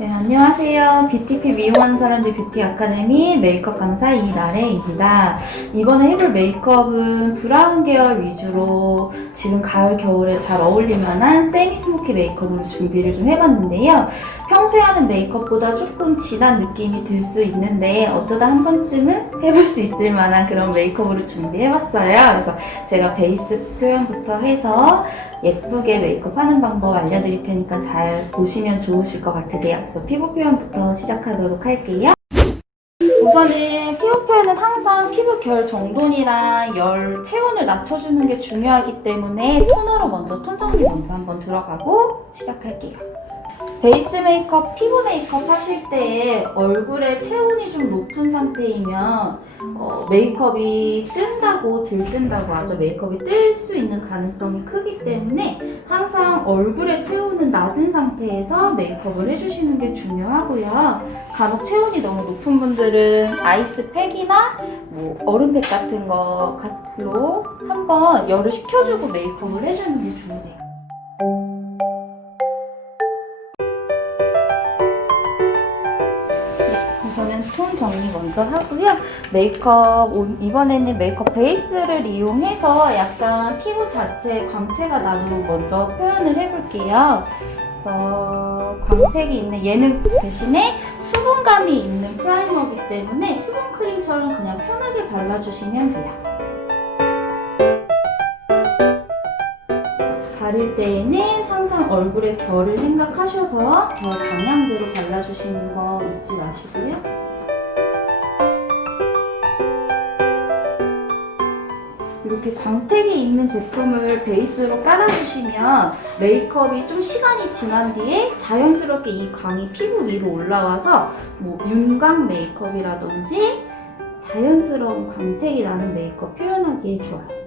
네, 안녕하세요. 뷰티피 미용하는 사람들 뷰티 아카데미 메이크업 강사 이나래입니다. 이번에 해볼 메이크업은 브라운 계열 위주로 지금 가을 겨울에 잘 어울릴 만한 세미 스모키 메이크업으로 준비를 좀 해봤는데요. 평소에 하는 메이크업보다 조금 진한 느낌이 들 수 있는데 어쩌다 한 번쯤은 해볼 수 있을 만한 그런 메이크업으로 준비해봤어요. 그래서 제가 베이스 표현부터 해서 예쁘게 메이크업 하는 방법 알려드릴 테니까 잘 보시면 좋으실 것 같으세요. 그래서 피부 표현부터 시작하도록 할게요. 우선은 피부 표현은 항상 피부 결 정돈이랑 열 체온을 낮춰주는 게 중요하기 때문에 토너로 먼저 톤 정리 먼저 한번 들어가고 시작할게요. 베이스 메이크업, 피부 메이크업 하실 때 얼굴에 체온이 좀 높은 상태이면 메이크업이 뜬다고 들뜬다고 하죠. 메이크업이 뜰 수 있는 가능성이 크기 때문에 항상 얼굴의 체온은 낮은 상태에서 메이크업을 해주시는 게 중요하고요. 간혹 체온이 너무 높은 분들은 아이스팩이나 얼음팩 같은 거로 한번 열을 식혀주고 메이크업을 해주는 게 좋으세요. 우선은 톤 정리 먼저 하고요. 메이크업, 이번에는 메이크업 베이스를 이용해서 약간 피부 자체에 광채가 나도록 먼저 표현을 해볼게요. 그래서 광택이 있는 얘는 대신에 수분감이 있는 프라이머이기 때문에 수분 크림처럼 그냥 편하게 발라주시면 돼요. 바를 때에는 항상 얼굴의 결을 생각하셔서 결 방향대로 발라주시는 거 잊지 마시고요. 이렇게 광택이 있는 제품을 베이스로 깔아주시면 메이크업이 좀 시간이 지난 뒤에 자연스럽게 이 광이 피부 위로 올라와서 윤광 메이크업이라든지 자연스러운 광택이 나는 메이크업 표현하기에 좋아요.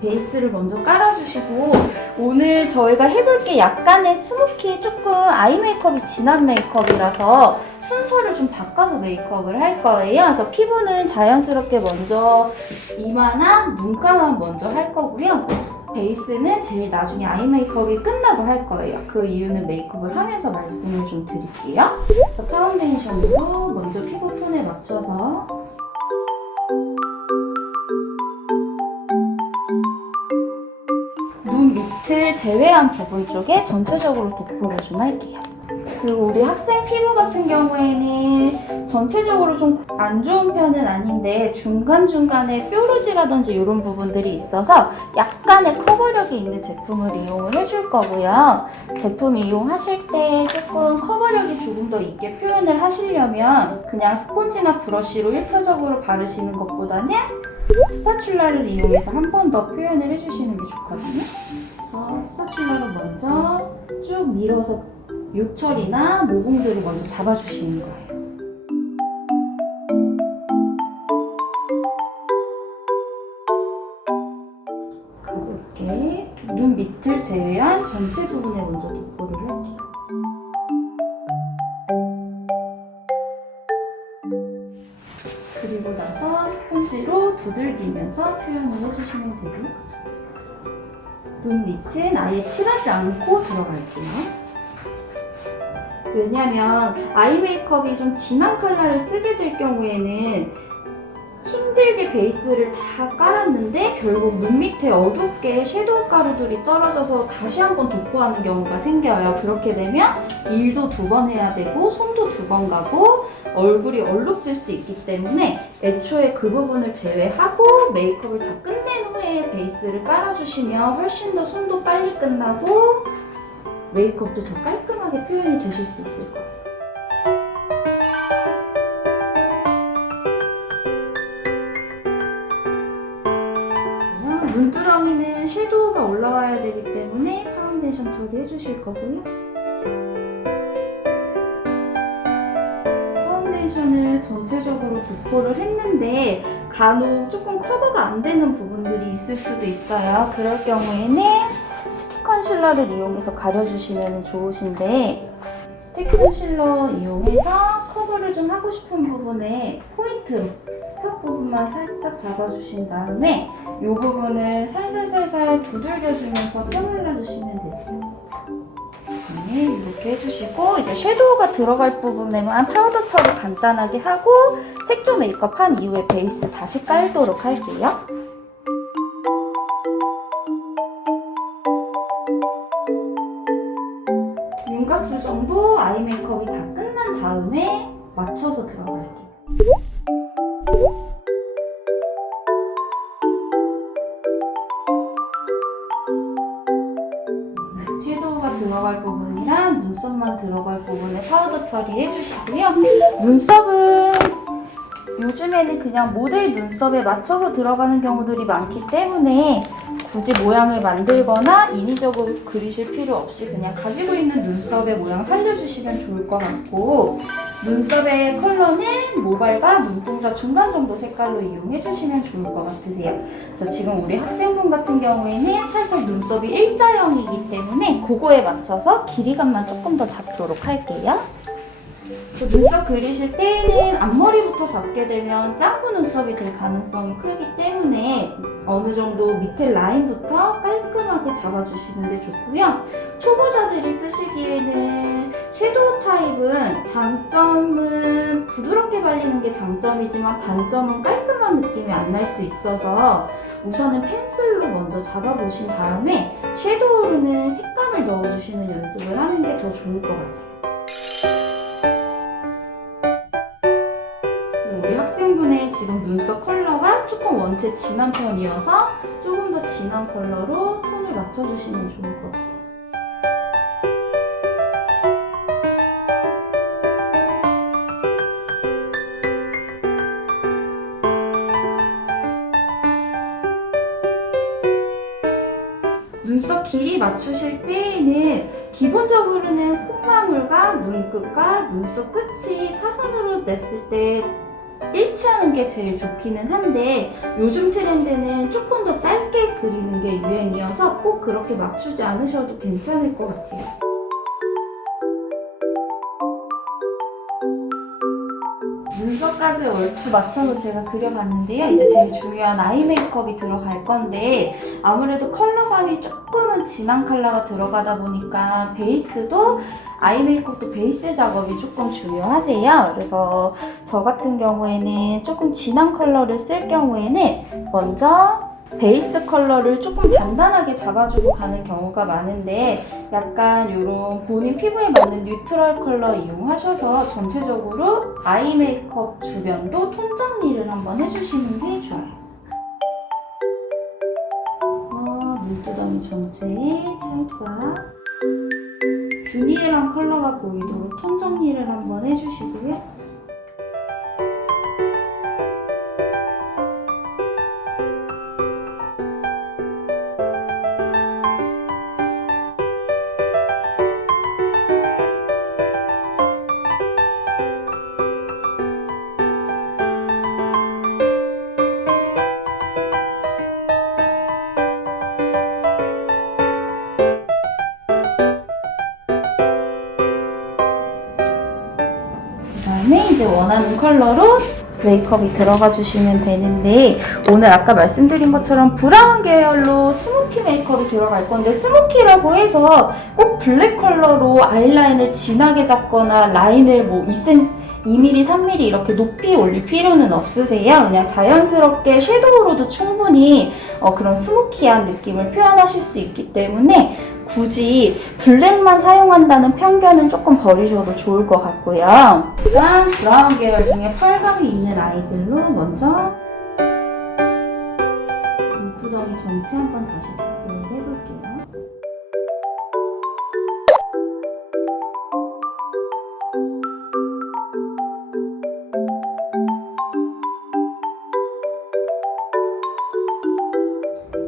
베이스를 먼저 깔아주시고 오늘 저희가 해볼 게 약간의 스모키 조금 아이 메이크업이 진한 메이크업이라서 순서를 좀 바꿔서 메이크업을 할 거예요. 그래서 피부는 자연스럽게 먼저 이마나 눈가만 먼저 할 거고요. 베이스는 제일 나중에 아이 메이크업이 끝나고 할 거예요. 그 이유는 메이크업을 하면서 말씀을 좀 드릴게요. 그래서 파운데이션으로 먼저 피부 톤에 맞춰서 눈 밑을 제외한 부분 쪽에 전체적으로 도포를 좀 할게요. 그리고 우리 학생 피부 같은 경우에는 전체적으로 좀 안 좋은 편은 아닌데 중간중간에 뾰루지라든지 이런 부분들이 있어서 약간의 커버력이 있는 제품을 이용을 해줄 거고요. 제품 이용하실 때 조금 커버력이 조금 더 있게 표현을 하시려면 그냥 스폰지나 브러쉬로 1차적으로 바르시는 것보다는 스파츌라를 이용해서 한 번 더 표현을 해주시는 게 좋거든요. 스파츌라로 먼저 쭉 밀어서 요철이나 모공들을 먼저 잡아주시는 거예요. 가볍게 눈 밑을 제외한 전체 부분에 먼저 도포를 할게요. 그리고 나서 스펀지로 두들기면서 표현을 해주시면 되고요. 눈 밑은 아예 칠하지 않고 들어갈게요. 왜냐면 아이 메이크업이 좀 진한 컬러를 쓰게 될 경우에는 힘들게 베이스를 다 깔았는데 결국 눈 밑에 어둡게 섀도우 가루들이 떨어져서 다시 한번 도포하는 경우가 생겨요. 그렇게 되면 일도 2번 해야 되고 손도 2번 가고 얼굴이 얼룩질 수 있기 때문에 애초에 그 부분을 제외하고 메이크업을 다 끝낸 후에 베이스를 깔아주시면 훨씬 더 손도 빨리 끝나고 메이크업도 더 깔끔하게 표현이 되실 수 있을 거예요. 눈두덩이는 섀도우가 올라와야 되기 때문에 파운데이션 처리해 주실 거고요. 파운데이션을 전체적으로 도포를 했는데 간혹 조금 커버가 안 되는 부분들이 있을 수도 있어요. 그럴 경우에는 스틱 컨실러를 이용해서 가려주시면 좋으신데 스틱 컨실러 이용해서 커버를 좀 하고 싶은 부분에 포인트로 스팟 부분만 살짝 잡아주신 다음에 이 부분을 살살살살 두들겨주면서 펴발라주시면 되세요. 네, 이렇게 해주시고 이제 섀도우가 들어갈 부분에만 파우더 처리 간단하게 하고 색조 메이크업 한 이후에 베이스 다시 깔도록 할게요. 윤곽 수정도 아이 메이크업이 다 끝난 다음에 맞춰서 들어갈게요. 섀도우가 들어갈 부분이랑 눈썹만 들어갈 부분에 파우더 처리해 주시고요. 눈썹은 요즘에는 그냥 모델 눈썹에 맞춰서 들어가는 경우들이 많기 때문에 굳이 모양을 만들거나 인위적으로 그리실 필요 없이 그냥 가지고 있는 눈썹의 모양 살려주시면 좋을 것 같고, 눈썹의 컬러는 모발과 눈동자 중간 정도 색깔로 이용해 주시면 좋을 것 같으세요. 그래서 지금 우리 학생분 같은 경우에는 살짝 눈썹이 일자형이기 때문에 그거에 맞춰서 길이감만 조금 더 잡도록 할게요. 눈썹 그리실 때는 앞머리부터 잡게 되면 짱구 눈썹이 될 가능성이 크기 때문에 어느 정도 밑에 라인부터 깔끔하게 잡아주시는 게 좋고요. 초보자들이 쓰시기에는 섀도우 타입은 장점은 부드럽게 발리는 게 장점이지만 단점은 깔끔한 느낌이 안 날 수 있어서 우선은 펜슬로 먼저 잡아보신 다음에 섀도우로는 색감을 넣어주시는 연습을 하는 게 더 좋을 것 같아요. 우리 학생분의 지금 눈썹 컬러가 조금 원체 진한 편이어서 조금 더 진한 컬러로 톤을 맞춰주시면 좋을 것 같아요. 눈썹 길이 맞추실 때에는 기본적으로는 콧망울과 눈끝과 눈썹 끝이 사선으로 냈을 때 일치하는 게 제일 좋기는 한데 요즘 트렌드는 조금 더 짧게 그리는 게 유행이어서 꼭 그렇게 맞추지 않으셔도 괜찮을 것 같아요. 눈썹까지 얼추 맞춰서 제가 그려봤는데요. 이제 제일 중요한 아이 메이크업이 들어갈 건데 아무래도 컬러감이 조금은 진한 컬러가 들어가다 보니까 베이스도 아이 메이크업도 베이스 작업이 조금 중요하세요. 그래서 저 같은 경우에는 조금 진한 컬러를 쓸 경우에는 먼저 베이스 컬러를 조금 단단하게 잡아주고 가는 경우가 많은데 약간 이런 본인 피부에 맞는 뉴트럴 컬러 이용하셔서 전체적으로 아이 메이크업 주변도 톤 정리를 한번 해주시는 게 좋아요. 눈두덩이 전체에 살짝 균일한 컬러가 보이도록 톤 정리를 한번 해주시고요. 그다음에 이제 원하는 컬러로 메이크업이 들어가 주시면 되는데 오늘 아까 말씀드린 것처럼 브라운 계열로 스모키 메이크업이 들어갈 건데 스모키라고 해서 꼭 블랙 컬러로 아이라인을 진하게 잡거나 라인을 뭐 2mm, 3mm 이렇게 높이 올릴 필요는 없으세요. 그냥 자연스럽게 섀도우로도 충분히 그런 스모키한 느낌을 표현하실 수 있기 때문에 굳이 블랙만 사용한다는 편견은 조금 버리셔도 좋을 것 같고요. 일단 브라운 계열 중에 펄감이 있는 아이들로 먼저 눈두덩이 전체 한번 다시 도포를 해볼게요.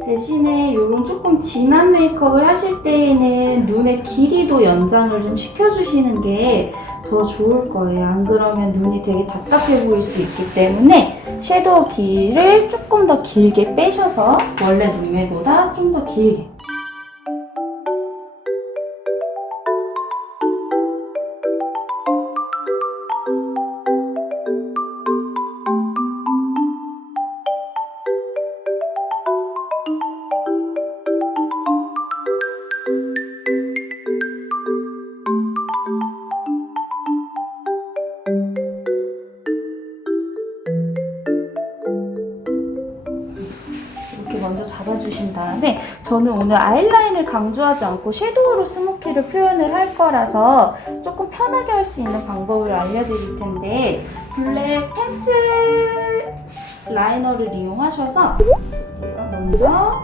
대신에 이런 조금 진한 메이크업을 하실 때에는 눈의 길이도 연장을 좀 시켜주시는 게 더 좋을 거예요. 안 그러면 눈이 되게 답답해 보일 수 있기 때문에 섀도우 길이를 조금 더 길게 빼셔서 원래 눈매보다 좀 더 길게 잡아주신 다음에 저는 오늘 아이라인을 강조하지 않고 섀도우로 스모키를 표현을 할 거라서 조금 편하게 할 수 있는 방법을 알려드릴 텐데 블랙 펜슬 라이너를 이용하셔서 먼저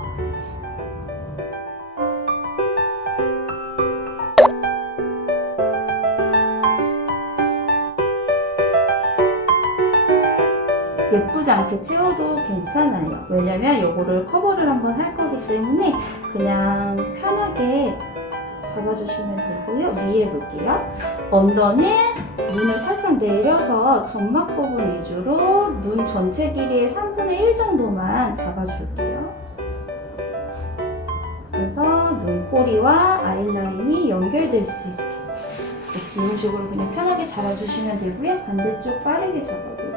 예쁘지 않게 채워도 괜찮아요. 왜냐면 이거를 커버를 한번 할 거기 때문에 그냥 편하게 잡아주시면 되고요. 위에 볼게요. 언더는 눈을 살짝 내려서 점막 부분 위주로 눈 전체 길이의 3분의 1 정도만 잡아줄게요. 그래서 눈꼬리와 아이라인이 연결될 수 있게 이런 식으로 그냥 편하게 잡아주시면 되고요. 반대쪽 빠르게 잡아볼게요.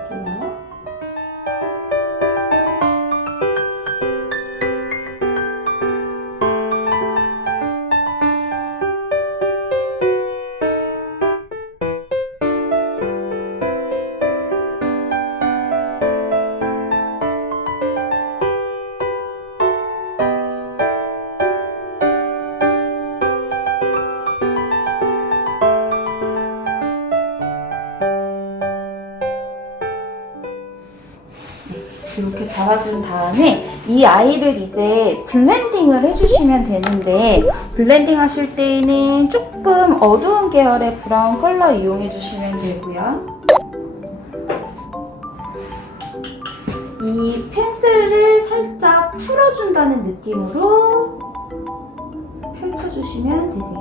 이렇게 잡아준 다음에 이 아이를 이제 블렌딩을 해주시면 되는데 블렌딩 하실 때에는 조금 어두운 계열의 브라운 컬러 이용해 주시면 되고요. 이 펜슬을 살짝 풀어준다는 느낌으로 펼쳐주시면 되세요.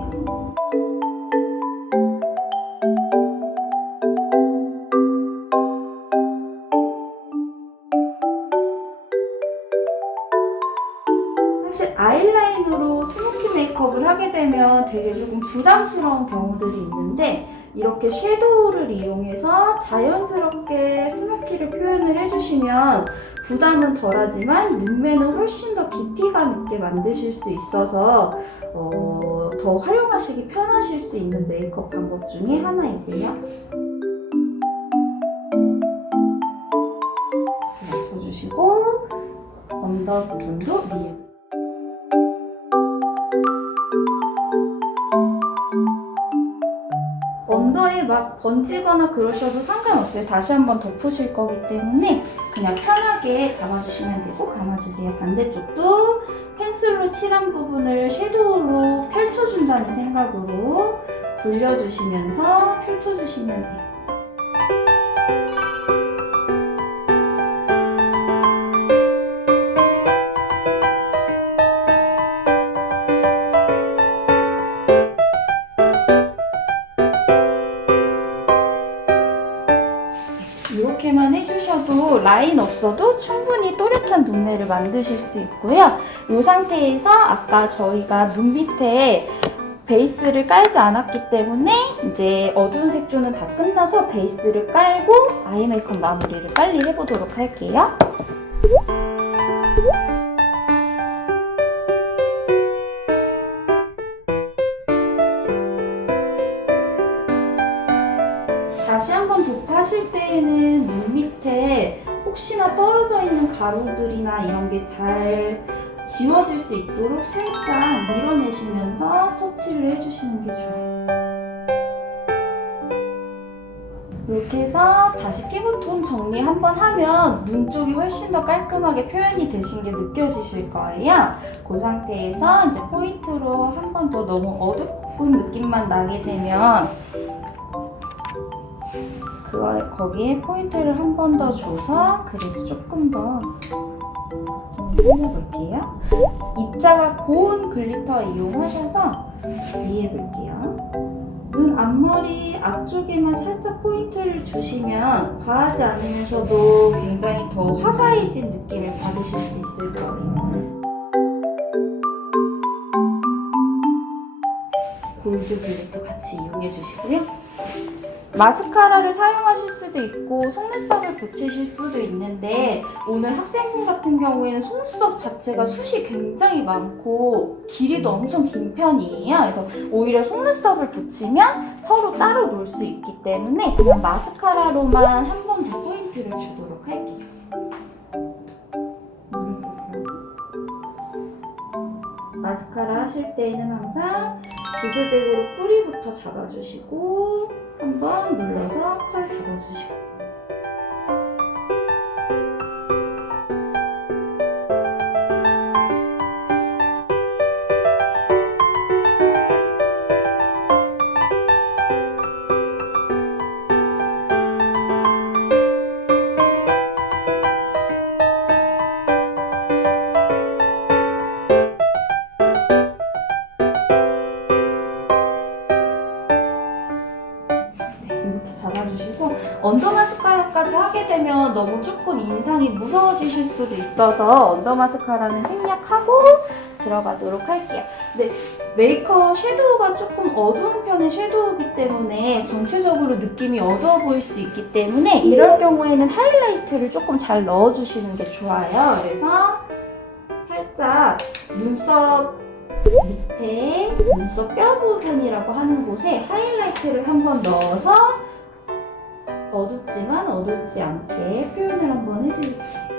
사실 아이라인으로 스모키 메이크업을 하게 되면 되게 조금 부담스러운 경우들이 있는데 이렇게 섀도우를 이용해서 자연스럽게 스모키를 표현을 해주시면 부담은 덜하지만 눈매는 훨씬 더 깊이감 있게 만드실 수 있어서 더 활용하시기 편하실 수 있는 메이크업 방법 중에 하나이세요. 맞춰주시고 언더 부분도 위에 언더에 막 번지거나 그러셔도 상관없어요. 다시 한번 덮으실 거기 때문에 그냥 편하게 잡아주시면 되고 감아주세요. 반대쪽도 펜슬로 칠한 부분을 섀도우로 펼쳐준다는 생각으로 굴려주시면서 펼쳐주시면 돼요. 이렇게만 해주셔도 라인 없어도 충분히 또렷한 눈매를 만드실 수 있고요. 이 상태에서 아까 저희가 눈 밑에 베이스를 깔지 않았기 때문에 이제 어두운 색조는 다 끝나서 베이스를 깔고 아이 메이크업 마무리를 빨리 해보도록 할게요. 다시 한번 도포하실 때에는 눈 밑에 혹시나 떨어져 있는 가루들이나 이런 게 잘 지워질 수 있도록 살짝 밀어내시면서 터치를 해주시는 게 좋아요. 이렇게 해서 다시 피부톤 정리 한번 하면 눈 쪽이 훨씬 더 깔끔하게 표현이 되신 게 느껴지실 거예요. 그 상태에서 이제 포인트로 한 번 더 너무 어두운 느낌만 나게 되면 거기에 포인트를 한 번 더 줘서 그래도 조금 더 해볼게요. 입자가 고운 글리터 이용하셔서 위에 볼게요. 눈 앞머리 앞쪽에만 살짝 포인트를 주시면 과하지 않으면서도 굉장히 더 화사해진 느낌을 받으실 수 있을 거예요. 골드 글리터 같이 이용해 주시고요. 마스카라를 사용하실 수도 있고 속눈썹을 붙이실 수도 있는데 오늘 학생분 같은 경우에는 속눈썹 자체가 숱이 굉장히 많고 길이도 엄청 긴 편이에요. 그래서 오히려 속눈썹을 붙이면 서로 따로 놀 수 있기 때문에 그냥 마스카라로만 한 번 더 포인트를 주도록 할게요. 눈을 보세요. 마스카라 하실 때에는 항상 지그재그로 뿌리부터 잡아주시고 한번 눌러서 펄 잡아주시고. 이렇게 잡아주시고, 언더 마스카라까지 하게 되면 너무 조금 인상이 무서워지실 수도 있어서 언더 마스카라는 생략하고 들어가도록 할게요. 근데 메이크업 섀도우가 조금 어두운 편의 섀도우이기 때문에 전체적으로 느낌이 어두워 보일 수 있기 때문에 이럴 경우에는 하이라이트를 조금 잘 넣어주시는 게 좋아요. 그래서 살짝 눈썹 밑에 눈썹 뼈 부분이라고 하는 곳에 하이라이트를 한번 넣어서 어둡지만 어둡지 않게 표현을 한번 해드릴게요.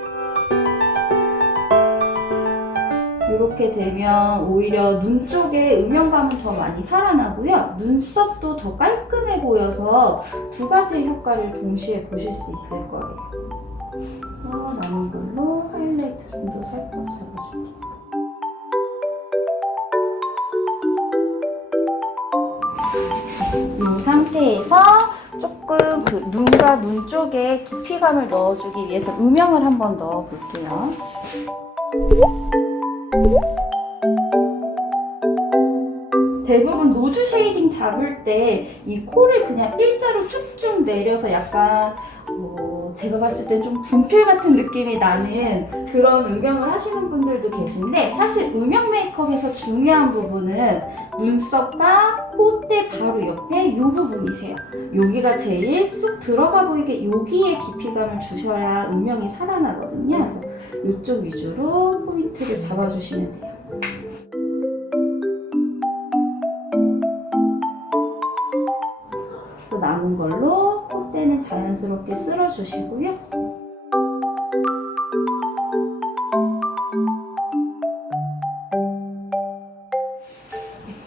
이렇게 되면 오히려 눈 쪽에 음영감은 더 많이 살아나고요. 눈썹도 더 깔끔해 보여서 두 가지 효과를 동시에 보실 수 있을 거예요. 남은 걸로 하이라이트 좀 더 살짝 잡아줄게요. 이 상태에서 조금 그 눈과 눈 쪽에 깊이감을 넣어주기 위해서 음영을 한번 넣어볼게요. 대부분 노즈 쉐이딩 잡을 때 이 코를 그냥 일자로 쭉쭉 내려서 약간 제가 봤을 땐 좀 분필 같은 느낌이 나는 그런 음영을 하시는 분들도 계신데, 사실 음영 메이크업에서 중요한 부분은 눈썹과 콧대 바로 옆에 이 부분이세요. 여기가 제일 쑥 들어가 보이게 여기에 깊이감을 주셔야 음영이 살아나거든요. 그래서 이쪽 위주로 포인트를 잡아주시면 돼요. 또 남은 걸로 콧대는 자연스럽게 쓸어주시고요.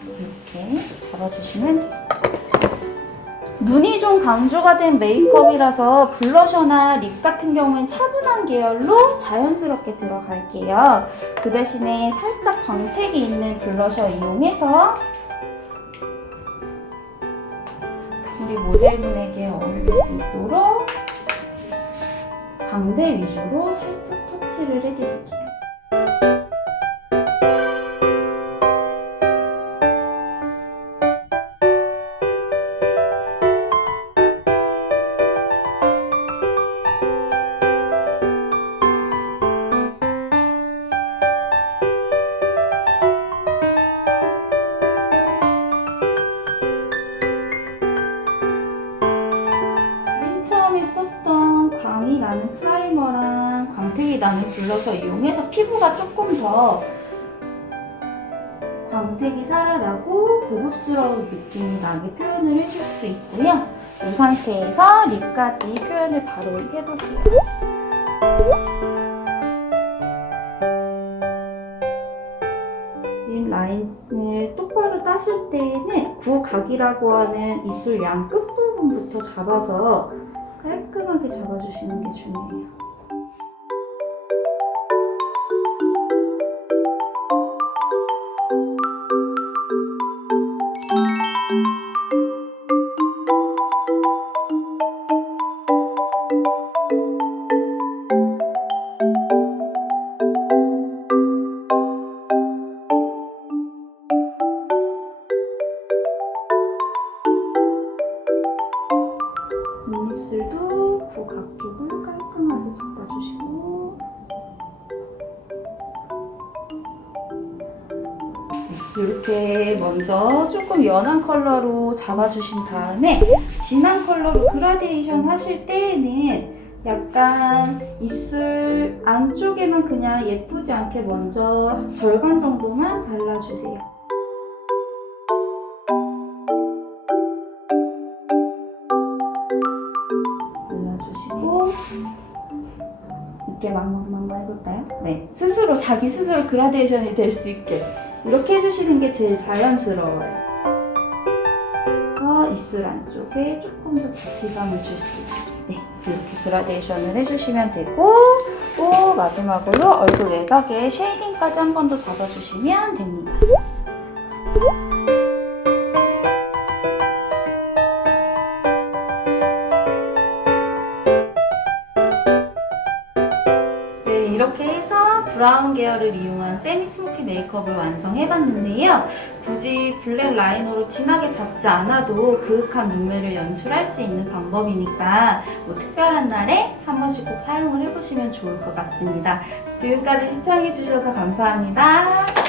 이렇게 잡아주시면 돼요. 눈이 좀 강조가 된 메이크업이라서 블러셔나 립 같은 경우엔 차분한 계열로 자연스럽게 들어갈게요. 그 대신에 살짝 광택이 있는 블러셔 이용해서 우리 모델분에게 어울릴 수 있도록 광대 위주로 살짝 터치를 해드릴게요. 처음에 썼던 광이 나는 프라이머랑 광택이 나는 블러셔 이용해서 피부가 조금 더 광택이 살아나고 고급스러운 느낌이 나게 표현을 해줄 수 있고요. 이 상태에서 립까지 표현을 바로 해볼게요. 립 라인을 똑바로 따실 때에는 구각이라고 하는 입술 양 끝부분부터 잡아서 깔끔하게 잡아주시는 게 중요해요. 입술도 구각 쪽을 깔끔하게 잡아주시고, 이렇게 먼저 조금 연한 컬러로 잡아주신 다음에 진한 컬러로 그라데이션 하실 때에는 약간 입술 안쪽에만 그냥 예쁘지 않게 먼저 절반 정도만 발라주세요. 발라주시고 이렇게 막막막막 해볼까요? 네, 스스로 자기 스스로 그라데이션이 될 수 있게 이렇게 해주시는 게 제일 자연스러워요. 입술 안쪽에 조금 더 부피감을 줄 수 있게 네, 이렇게 그라데이션을 해주시면 되고 또 마지막으로 얼굴 외곽에 쉐이딩까지 한 번 더 잡아주시면 됩니다. 네, 이렇게 해서 브라운 계열을 이용한 세미 스모키 메이크업을 완성해봤는데요. 굳이 블랙 라이너로 진하게 잡지 않아도 그윽한 눈매를 연출할 수 있는 방법이니까 뭐 특별한 날에 한 번씩 꼭 사용을 해보시면 좋을 것 같습니다. 지금까지 시청해주셔서 감사합니다.